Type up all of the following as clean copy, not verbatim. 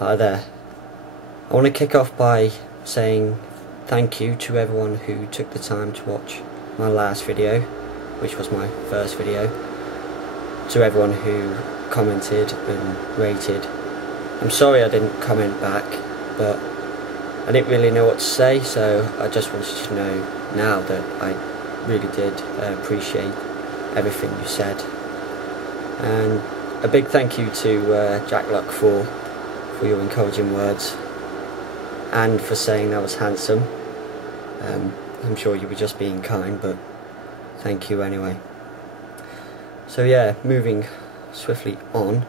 Hi there. I want to kick off by saying thank you to everyone who took the time to watch my last video, which was my first video, to everyone who commented and rated. I'm sorry I didn't comment back, but I didn't really know what to say, so I just wanted you to know now that I really did appreciate everything you said. And a big thank you to Jack Luck for your encouraging words and for saying I was handsome. I'm sure you were just being kind, but thank you anyway. So yeah, moving swiftly on.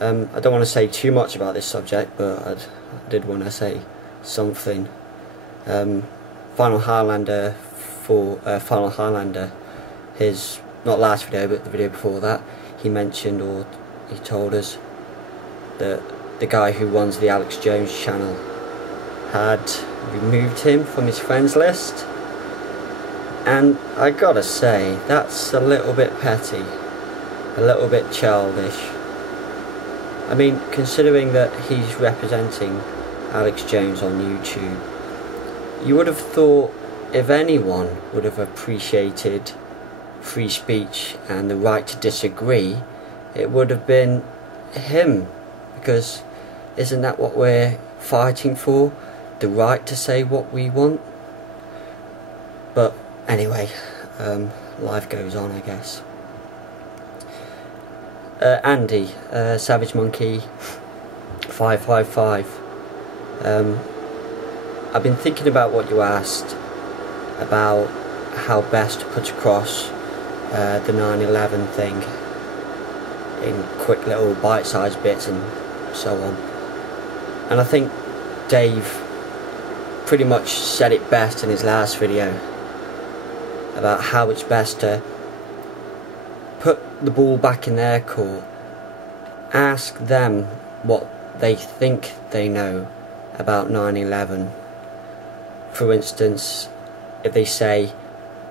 I don't want to say too much about this subject, but I did want to say something. Final Highlander, his, not last video but the video before that, he mentioned, or he told us, that the guy who runs the Alex Jones channel had removed him from his friends list, and I gotta say, that's a little bit petty, a little bit childish. I mean, considering that he's representing Alex Jones on YouTube, you would have thought if anyone would have appreciated free speech and the right to disagree, it would have been him, because isn't that what we're fighting for? The right to say what we want? But anyway, life goes on, I guess. Andy, Savage Monkey 555. I've been thinking about what you asked about how best to put across the 9/11 thing in quick little bite-sized bits and so on. And I think Dave pretty much said it best in his last video about how it's best to put the ball back in their court, ask them what they think they know about 9/11. For instance, if they say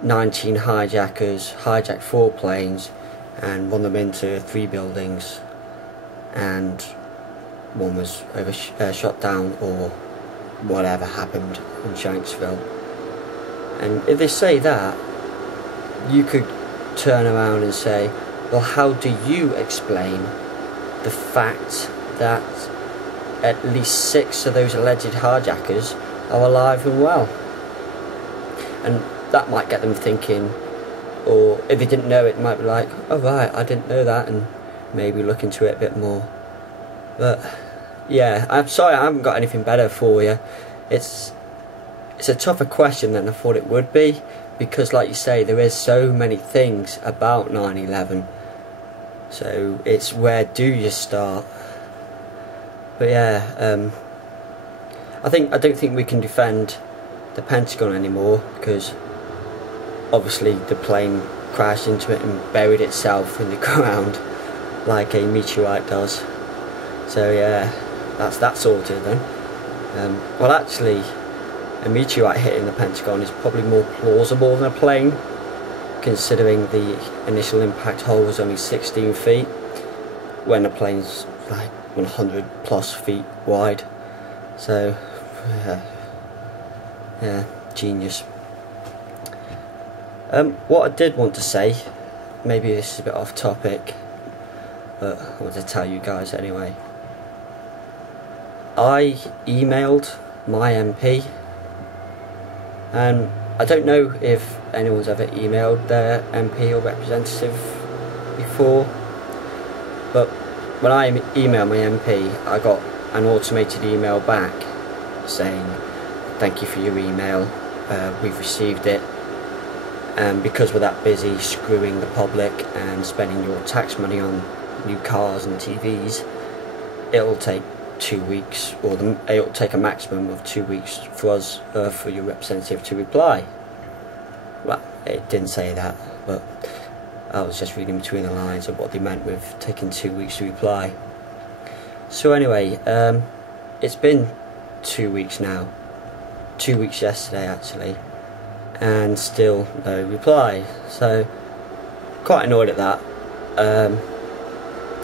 19 hijackers hijacked 4 planes and run them into 3 buildings and one was shot down, or whatever happened in Shanksville, and if they say that, you could turn around and say, well, how do you explain the fact that at least 6 of those alleged hijackers are alive and well? And that might get them thinking, or if they didn't know it, might be like, oh right, I didn't know that, and maybe look into it a bit more. But yeah, I'm sorry I haven't got anything better for you. It's a tougher question than I thought it would be, because like you say, there is so many things about 9/11, so it's where do you start? But yeah, I don't think we can defend the Pentagon anymore, because obviously the plane crashed into it and buried itself in the ground like a meteorite does. So yeah, that's that sorted then. Well, actually, a meteorite hitting the Pentagon is probably more plausible than a plane, considering the initial impact hole was only 16 feet, when a plane's like 100 plus feet wide. So yeah, genius. What I did want to say, maybe this is a bit off topic, but I want to tell you guys anyway. I emailed my MP, and I don't know if anyone's ever emailed their MP or representative before, but when I emailed my MP, I got an automated email back saying, thank you for your email, we've received it, and because we're that busy screwing the public and spending your tax money on new cars and TVs, it'll take 2 weeks, or it'll take a maximum of 2 weeks for us, for your representative to reply. Well, it didn't say that, but I was just reading between the lines of what they meant with taking 2 weeks to reply. So anyway, it's been 2 weeks now, 2 weeks yesterday actually, and still no reply, so quite annoyed at that.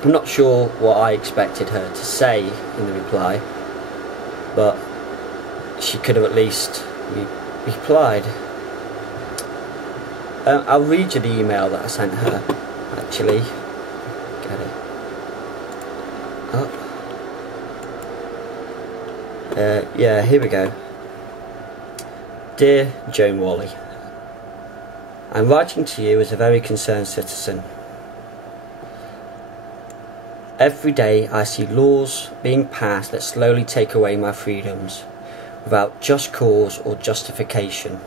I'm not sure what I expected her to say in the reply, but she could have at least replied. I'll read you the email that I sent her, actually. Get it up. Yeah, here we go. Dear Joan Wally, I'm writing to you as a very concerned citizen. Every day I see laws being passed that slowly take away my freedoms, without just cause or justification.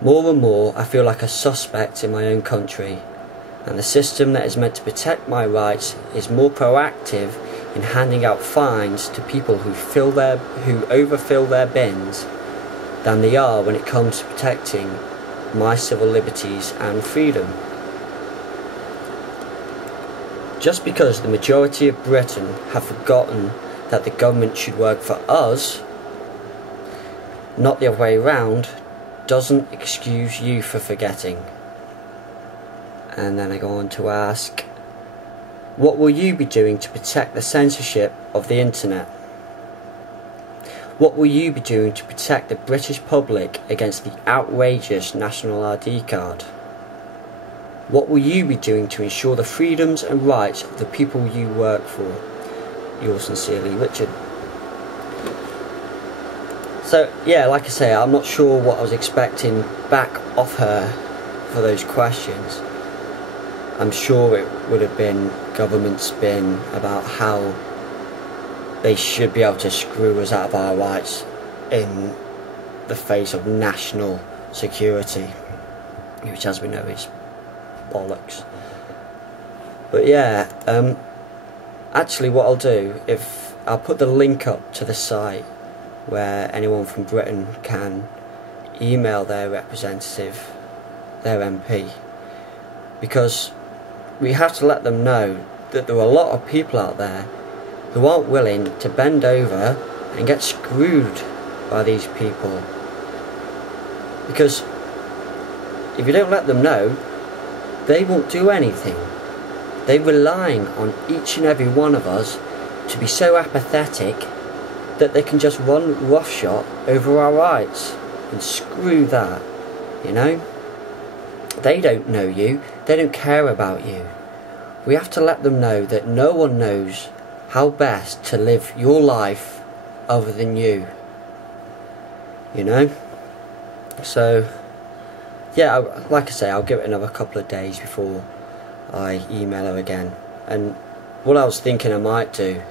More and more I feel like a suspect in my own country, and the system that is meant to protect my rights is more proactive in handing out fines to people who overfill their bins than they are when it comes to protecting my civil liberties and freedom. Just because the majority of Britain have forgotten that the government should work for us, not the other way around, doesn't excuse you for forgetting. And then I go on to ask, what will you be doing to protect the censorship of the internet? What will you be doing to protect the British public against the outrageous National ID card? What will you be doing to ensure the freedoms and rights of the people you work for? Yours sincerely, Richard. So, yeah, like I say, I'm not sure what I was expecting back off her for those questions. I'm sure it would have been government spin about how they should be able to screw us out of our rights in the face of national security, which, as we know, is bollocks. But yeah, actually what I'll do, if I'll put the link up to the site where anyone from Britain can email their representative, their MP, because we have to let them know that there are a lot of people out there who aren't willing to bend over and get screwed by these people. Because if you don't let them know, they won't do anything. They're relying on each and every one of us to be so apathetic that they can just run roughshod over our rights. And screw that, you know? They don't know you, they don't care about you. We have to let them know that no one knows how best to live your life other than you. You know? So, yeah, like I say, I'll give it another couple of days before I email her again. And what I was thinking I might do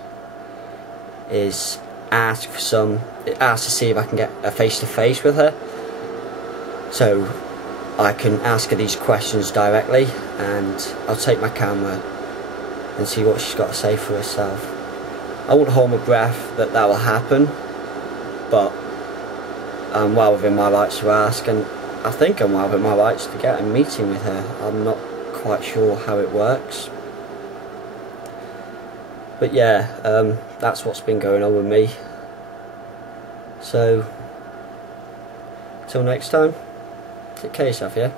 is ask to see if I can get a face-to-face with her, so I can ask her these questions directly, and I'll take my camera and see what she's got to say for herself. I won't hold my breath that will happen, but I'm well within my rights to ask, and I think I'm well within my rights to get a meeting with her. I'm not quite sure how it works. But yeah, that's what's been going on with me. So, till next time, take care of yourself, yeah?